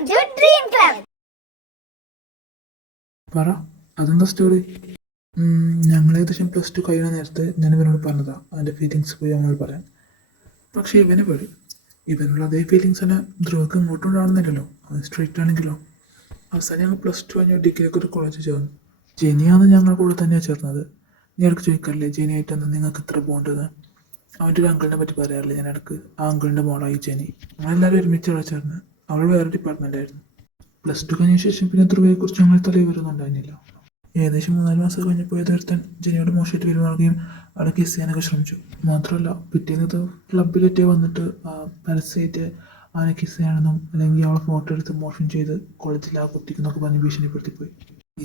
Welcome to dream club. പറ, അതെന്താ story? ഞങ്ങൾ ഏകദേശം +2 കഴിയുന്ന നേരത്ത് ഞാൻ ഇവനോട് പറഞ്ഞതാ അവൻ്റെ ഫീലിങ്സ് പോയി അവനോട് പറയാൻ. പക്ഷേ ഇവന് പേടി. ഇവനുള്ള അതേ ഫീലിങ്സ് തന്നെ ധ്രുവക്ക് ഇങ്ങോട്ടും ഉണ്ടാകുന്നില്ലല്ലോ. അവൻ സ്ട്രിക്റ്റ് ആണെങ്കിലോ. അവസാനം ഞങ്ങൾ +2 കഴിഞ്ഞ ഡിഗ്രിയൊക്കെ ഒരു കോളേജിൽ ചേർന്നു. ജെനിയാണ് ഞങ്ങളുടെ കൂടെ തന്നെയാണ് ചേർന്നത്. ഞാൻ ഇടയ്ക്ക് ചോദിക്കാറില്ലേ ജെനിയായിട്ടെന്ന് നിങ്ങൾക്ക് ഇത്ര ബോണ്ടെന്ന്. അവൻ്റെ ഒരു അങ്കിളിനെ പറ്റി പറയാറില്ല ഞാൻ ഇടയ്ക്ക്. ആ അങ്കിളിൻ്റെ മോളായി ജെനി. ഞങ്ങളെല്ലാവരും ഒരുമിച്ച് അവിടെ ചേർന്ന്. അവൾ വേറെ ഡിപ്പാർട്ട്മെൻറ്റായിരുന്നു. +2 കഴിഞ്ഞ ശേഷം പിന്നെ ധ്രുവയെക്കുറിച്ച് ഞങ്ങൾ തലയിൽ വരുന്നുണ്ടായിരുന്നില്ല. ഏകദേശം 3-4 മാസം കഴിഞ്ഞപ്പോൾ ഏതൊരുത്തൻ ജെനിയോട് മോശമായിട്ട് പെരുമാറുകയും അവിടെ കിസ് ചെയ്യാനൊക്കെ ശ്രമിച്ചു. മാത്രമല്ല പിറ്റേന്നത് ക്ലബിലെത്തി വന്നിട്ട് പരസ്യമായിട്ട് അവനെ കിസ് ചെയ്യാനെന്നും അല്ലെങ്കിൽ അവളെ ഫോട്ടോ എടുത്ത് മോഷൻ ചെയ്ത് കോളേജിൽ ആ കുട്ടിക്കെന്നൊക്കെ പറഞ്ഞ് ഭീഷണിപ്പെടുത്തിപ്പോയി.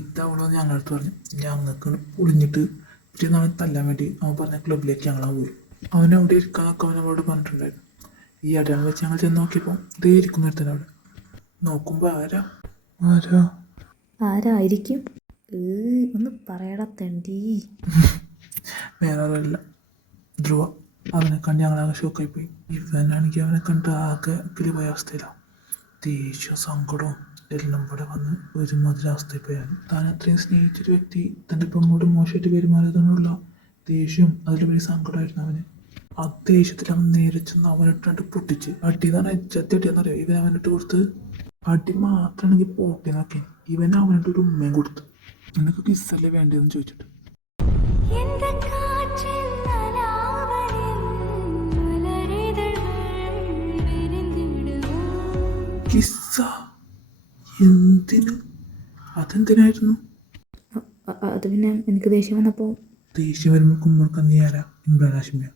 ഇത്തവണ ഞങ്ങളടുത്ത് പറഞ്ഞു ഞങ്ങൾക്ക് പൊളിഞ്ഞിട്ട് പിറ്റേന്ന് അവനെ തല്ലാൻ വേണ്ടി അവൻ പറഞ്ഞ ക്ലബിലേക്ക് ഞങ്ങളാ പോയി. അവനവിടെ ഇരിക്കാനൊക്കെ അവൻ അവളോട് പറഞ്ഞിട്ടുണ്ടായിരുന്നു. ഈ അടയാളം വെച്ച് ഞങ്ങൾ ചെന്ന് നോക്കിയപ്പോൾ ഇതേ ഇരിക്കുന്നൊരുത്തൻ അവിടെ. നോക്കുമ്പോൾ ആരായിരിക്കും? ഒന്ന് പറയടാ തെണ്ടി. വേറെ ആരല്ല, ധ്രുവ. അവനെ കണ്ട് ഞങ്ങളാകെ ഷോക്കായിപ്പോയി. ഇവനാണെങ്കിൽ അവനെ കണ്ട് ആകെ കിളിപോയ അവസ്ഥയിലാണ്. ദേഷ്യം സങ്കടവും എല്ലാം കൂടെ വന്ന് ഒരുമാതിരി അവസ്ഥയിൽ പോയാണ്. താൻ അത്രയും സ്നേഹിച്ചൊരു വ്യക്തി തൻ്റെ ഇപ്പം അങ്ങോട്ട് മോശമായിട്ട് പെരുമാറിയതിനുള്ള ദേഷ്യം അതിലുപരി സങ്കടമായിരുന്നു അവന്. ആ ദേഷ്യത്തിൽ അവൻ നേരെ ചെന്ന് അവനിട്ട് പൊട്ടിച്ച് അടിതാണ് ചത്തിട്ടിയെന്നറിയാം. ഇവൻ അവനിട്ട് കൊടുത്ത് അടി മാത്രമാണെങ്കിൽ പോട്ടി നോക്കി ഇവൻ അവനിട്ട് ഒരു ഉമ്മയും കൊടുത്തു. നിനക്ക് കിസ്സല്ലേ വേണ്ടതെന്ന് ചോദിച്ചിട്ട്. കിസ്സ? എന്തിന്? അതെന്തിനായിരുന്നു? അത് പിന്നെ എനിക്ക് ദേഷ്യം വന്നപ്പോൾ. ദേഷ്യം വരുമ്പോൾ കുമ്മൾക്ക് നീ ആരാ? ഇമ്രാൻ ഹാഷിമിയ?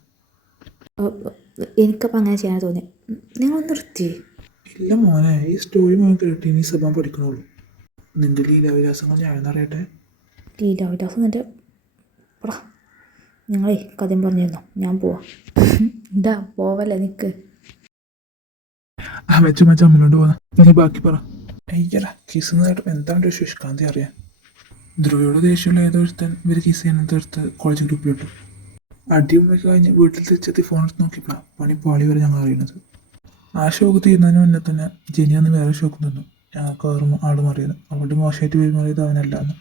എനിക്കപ്പോൾ അങ്ങനെ ചെയ്യാൻ തോന്നി. നിങ്ങൾ നിർത്തി. ഇല്ല മോനെ, ഈ സ്റ്റോറി മോൻ കേട്ടി നീ സഭ പഠിക്കണുള്ളൂ. നിന്റെ ലീലാവിലാസങ്ങൾ ഞാനെന്നറിയട്ടെ. ലീലാവിലാസം നിൻ്റെ ഞങ്ങളെ കഥയും പറഞ്ഞിരുന്നു. ഞാൻ പോവാം. എന്താ പോവല്ലേ നിൽക്ക്. മെച്ച അമ്മലോണ്ട് പോന്ന നീ ബാക്കി പറ. അയ്യടാ കിസ് കേട്ടപ്പോൾ എന്താണ് ഒരു ശുഷ്കാന്തി അറിയാൻ. ധ്രുവയുടെ ദേഷ്യമുള്ള ഏതൊരുത്തൻ ഇവർ കിസ് ചെയ്യാനത്തെ എടുത്ത് കോളേജ് ഗ്രൂപ്പിലിട്ടു. അടിയുമ്പൊക്കെ കഴിഞ്ഞ് വീട്ടിൽ തിരിച്ചെത്തി ഫോൺ എടുത്ത് നോക്കിയപ്പോഴാണ് പണി പാളി വരെ ഞങ്ങൾ അറിയുന്നത്. ആ ഷോക്ക് തീരുന്നതിന് മുന്നേ തന്നെ ജെനിയാന്ന് വേറെ ഷോക്ക് തന്നു. ഞങ്ങൾക്ക് ആൾ മാറിയത് അവളുടെ മോശമായിട്ട് പെരുമാറിയത് അവനല്ലാന്ന്.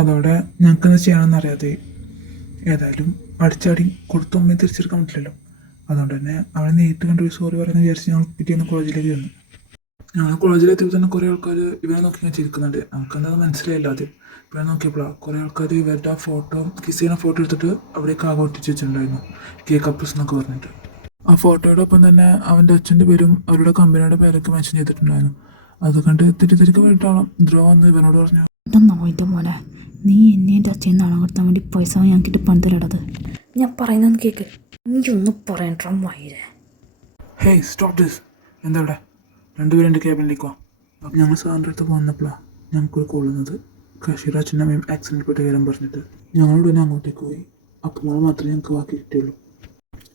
അതോടെ ഞങ്ങൾക്കെന്താ ചെയ്യണമെന്ന് അറിയാതെ ഏതായാലും അടിച്ചാടി കൊടുത്തൊമ്മയെ തിരിച്ചെടുക്കാൻ പറ്റില്ലല്ലോ. അതുകൊണ്ട് തന്നെ അവനെ നേരിട്ട് കണ്ടൊരു സോറി പറയുന്ന വിചാരിച്ച് ഞങ്ങൾ പിറ്റേന്ന് കോളേജിലേക്ക് വന്നു. ഞങ്ങൾ കോളേജിലെത്തിയപ്പോൾ തന്നെ കുറേ ആൾക്കാർ ഇവരെ നോക്കി ഞാൻ ചിരിക്കുന്നുണ്ട്. നമുക്കെന്താ മനസ്സിലായില്ല ആദ്യം. ഇവരെ നോക്കിയപ്പോഴാണ് കുറേ ആൾക്കാർ ഇവരുടെ ആ ഫോട്ടോ കിസ് ചെയ്യുന്ന ഫോട്ടോ എടുത്തിട്ട് അവിടേക്ക് ആഘോഷിച്ച് വെച്ചിട്ടുണ്ടായിരുന്നു. കേക്ക് കപ്പിൾസ് എന്നൊക്കെ പറഞ്ഞിട്ട്. ആ ഫോട്ടോയുടെ ഒപ്പം തന്നെ അവൻ്റെ അച്ഛൻ്റെ പേരും അവരുടെ കമ്പനിയുടെ പേരൊക്കെ മെൻഷൻ ചെയ്തിട്ടുണ്ടായിരുന്നു. അത് കണ്ട് തിരിക്ക് വേണ്ടിയിട്ടാണ് ധ്രുവ വന്ന് ഇവനോട് പറഞ്ഞു, എൻ്റെ മോനെ നീ എന്നെ എൻ്റെ അച്ഛൻ നാളെ കൊടുത്താൻ വേണ്ടി പൈസ ഞങ്ങൾക്കിട്ട് പണിതരടത്. ഞാൻ പറയുന്നതെന്ന് കേൾക്ക്. നീ ഒന്നും പറയണ്ട വൈരെ. Hey stop this. എന്താ ഇവിടെ? രണ്ടുപേരും എൻ്റെ ക്യാബിനിലേക്ക് വാ. ഞങ്ങൾ സാറിൻ്റെ അടുത്ത് വന്നപ്പോഴാണ് ഞങ്ങൾക്കൊരു കോൾ വന്നത്. കഷീർ അച്ഛൻ്റെ അമ്മയും ആക്സിഡൻറ്റ് പെട്ട് കയറാൻ പറഞ്ഞിട്ട് ഞങ്ങളോട് തന്നെ അങ്ങോട്ടേക്ക് പോയി. അപ്പോൾ മാത്രമേ ഞങ്ങൾക്ക് ബാക്കി കിട്ടിയുള്ളൂ.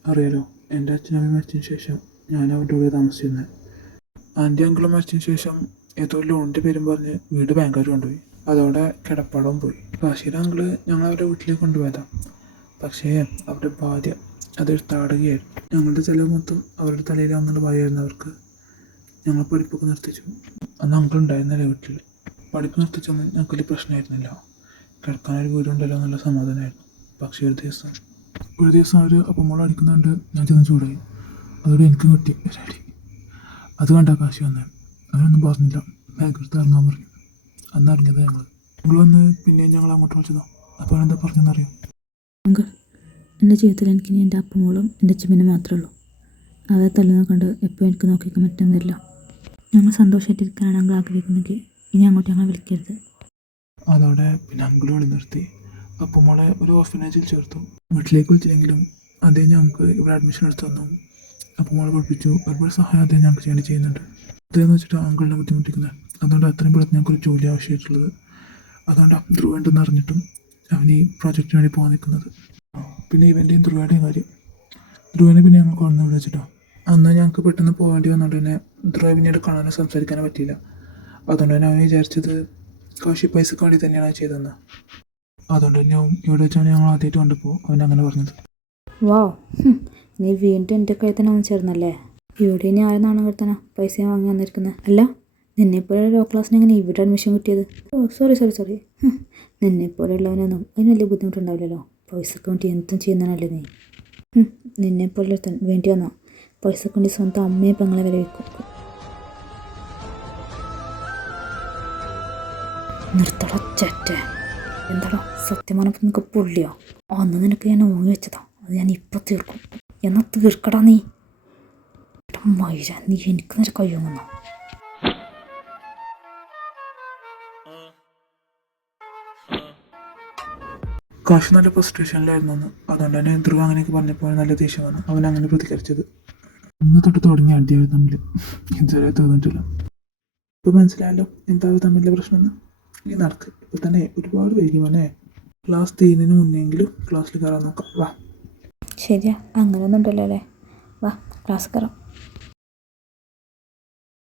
അറിയാലോ, എൻ്റെ അച്ഛനമ്മ മരിച്ചതിന് ശേഷം ഞാൻ അവൻ്റെ കൂടെ താമസിച്ചിരുന്നത്. ആൻറ്റി അങ്കിളും മരിച്ചതിന് ശേഷം ഏതോ ലോണിൻ്റെ പേരും പറഞ്ഞ് വീട് ബാങ്കുകാർ കൊണ്ടുപോയി. അതോടെ കിടപ്പാടവും പോയി. ബഷീർ അങ്കിള് ഞങ്ങൾ അവരുടെ വീട്ടിലേക്ക് കൊണ്ടുപോയതാണ്. പക്ഷേ അവരുടെ ഭാര്യ അതൊരു താടകയായിരുന്നു. ഞങ്ങളുടെ ചിലവ് മൊത്തം അവരുടെ തലയിലാവുന്നുള്ള ഭയമായിരുന്നു അവർക്ക്. ഞങ്ങൾ പഠിപ്പൊക്കെ നിർത്തിച്ചു. അന്ന് അങ്കിൾ ഉണ്ടായിരുന്നില്ല വീട്ടിൽ. പഠിപ്പ് നിർത്തിച്ചൊന്നും ഞങ്ങൾക്ക് വലിയ പ്രശ്നമായിരുന്നില്ല. കിടക്കാനൊരു വീടുണ്ടല്ലോ എന്നുള്ള സമാധാനമായിരുന്നു. പക്ഷേ ഒരു ദിവസം അവർ അപ്പമ്മോളം അടിക്കുന്നുണ്ട്. ഞാൻ ചെന്ന് ചൂടായി. അതോടെ എനിക്കും കിട്ടി ഒരടി. അത് കണ്ട കാശി വന്നത്. അവനൊന്നും പറഞ്ഞില്ല. ബാങ്കെടുത്ത് ഇറങ്ങാൻ പറഞ്ഞു. അന്ന് ഇറങ്ങിയത് ഞങ്ങൾ വന്ന് പിന്നെയും ഞങ്ങൾ അങ്ങോട്ട് വിളിച്ചതോ. അപ്പോൾ അവനെന്താ പറഞ്ഞെന്നറിയാം? അങ്കിൾ, എൻ്റെ ജീവിതത്തിൽ എനിക്ക് എൻ്റെ അപ്പമോളും എൻ്റെ അച്ഛനും മാത്രമേ ഉള്ളൂ. അവരെ തല്ലുന്ന കണ്ട് എപ്പോഴും എനിക്ക് നോക്കിക്കാൻ പറ്റുന്നില്ല. ഞങ്ങൾ സന്തോഷമായിട്ടിരിക്കാനാണ് ഞങ്ങൾ ആഗ്രഹിക്കുന്നെങ്കിൽ ഇനി അങ്ങോട്ട് ഞങ്ങൾ വിളിക്കരുത്. അതോടെ പിന്നെ അങ്കിൾ വിളി നിർത്തി. അപ്പമോളെ ഒരു ഓർഫനേജിൽ ചേർത്തു. വീട്ടിലേക്ക് വിളിച്ചില്ലെങ്കിലും അദ്ദേഹം ഞങ്ങൾക്ക് ഇവിടെ അഡ്മിഷൻ എടുത്തു തന്നു. അപ്പമോളെ പഠിപ്പിച്ചു. ഒരുപാട് സഹായം അദ്ദേഹം ഞങ്ങൾക്ക് വേണ്ടി ചെയ്യുന്നുണ്ട്. അതെന്ന് വെച്ചിട്ട് അങ്കിളിനെ ബുദ്ധിമുട്ടിക്കുന്നത്. അതുകൊണ്ട് അത്രയും പെട്ടെന്ന് ഞങ്ങൾക്കൊരു ജോലി ആവശ്യമായിട്ടുള്ളത്. അതുകൊണ്ട് ധ്രുവേണ്ടെന്ന് അറിഞ്ഞിട്ടും അവൻ ഈ പ്രോജക്റ്റിന് വേണ്ടി പോകാൻ നിൽക്കുന്നത്. പിന്നെ ഇവൻ്റെയും ധ്രുവയുടെയും കാര്യം. ധ്രുവനെ പിന്നെ ഞങ്ങൾ കൊണ്ടു വിളിച്ചിട്ടോ. അന്ന് ഞങ്ങൾക്ക് പെട്ടെന്ന് പോകേണ്ടി വന്നുകൊണ്ട് തന്നെ ധ്രുവ പിന്നീട് കാണാനോ സംസാരിക്കാനോ പറ്റിയില്ല. അതുകൊണ്ട് തന്നെ അവൻ വിചാരിച്ചത് കാശി പൈസക്ക് വേണ്ടി തന്നെയാണ് ചെയ്തതെന്ന്. അതുകൊണ്ട് തന്നെ ഇവിടെ വെച്ചാണ് ഞങ്ങൾ ആദ്യമായിട്ട് കണ്ടപ്പോൾ അവൻ അങ്ങനെ പറഞ്ഞത്. വാ, നീ വീണ്ടും എൻ്റെ കഴുത്തന്നെ വന്ന് ചേർന്നല്ലേ? ഇവിടെ ഇനി ആരും നാണം കെടുത്താനാ പൈസ വാങ്ങി വന്നിരിക്കുന്നത്? അല്ല, നിന്നെപ്പോലെ ലോ ക്ലാസ്സിന് എങ്ങനെ ഇവിടെ അഡ്മിഷൻ കിട്ടിയത്? ഓ സോറി. നിന്നെപ്പോലെയുള്ളവനൊന്നും അതിന് വലിയ ബുദ്ധിമുട്ടുണ്ടാവില്ലല്ലോ. പൈസക്ക് വേണ്ടി എന്തും ചെയ്യുന്നതല്ലേ നീ. നിന്നെപ്പോലെ വേണ്ടി വന്നോ പൈസക്ക് വേണ്ടി സ്വന്തം അമ്മയെ പെങ്ങളെ വില വയ്ക്കും. നിർത്തട ചേറ്റ. എന്താടോ സത്യമാനപ്പം നിനക്ക് പൊള്ളിയോ? അന്ന് നിനക്ക് ഞാൻ ഓങ്ങി വെച്ചതാ, അത് ഞാൻ ഇപ്പം തീർക്കും. എന്നാ തീർക്കടാ നീ. മൈര നീ എനിക്ക് നേരെ കഴിയുമെന്നോ? കാശ് നല്ല ഫ്രസ്ട്രേഷനിലായിരുന്നു അന്ന്. അതുകൊണ്ട് തന്നെ ധ്രുവ അങ്ങനെയൊക്കെ പറഞ്ഞപ്പോൾ നല്ല ദേഷ്യമാണ് അവൻ അങ്ങനെ പ്രതികരിച്ചത്. അന്ന് തൊട്ട് തുടങ്ങിയ അടിയായി തമ്മിൽ ഇതുവരെ തോന്നിട്ടില്ല. ഇപ്പൊ മനസ്സിലായല്ലോ എന്താവും തമ്മിലുള്ള പ്രശ്നമെന്ന്. ഇനി നടക്ക്, ഇപ്പൊ തന്നെ ഒരുപാട് വൈകി മോനെ. ക്ലാസ് തീരുന്നതിന് മുന്നെങ്കിലും ക്ലാസ്സിൽ കയറാൻ നോക്കാം. വാ. ശരിയാ, അങ്ങനെയൊന്നും ഉണ്ടല്ലോ അല്ലേ. വാ ക്ലാസ് കയറാം.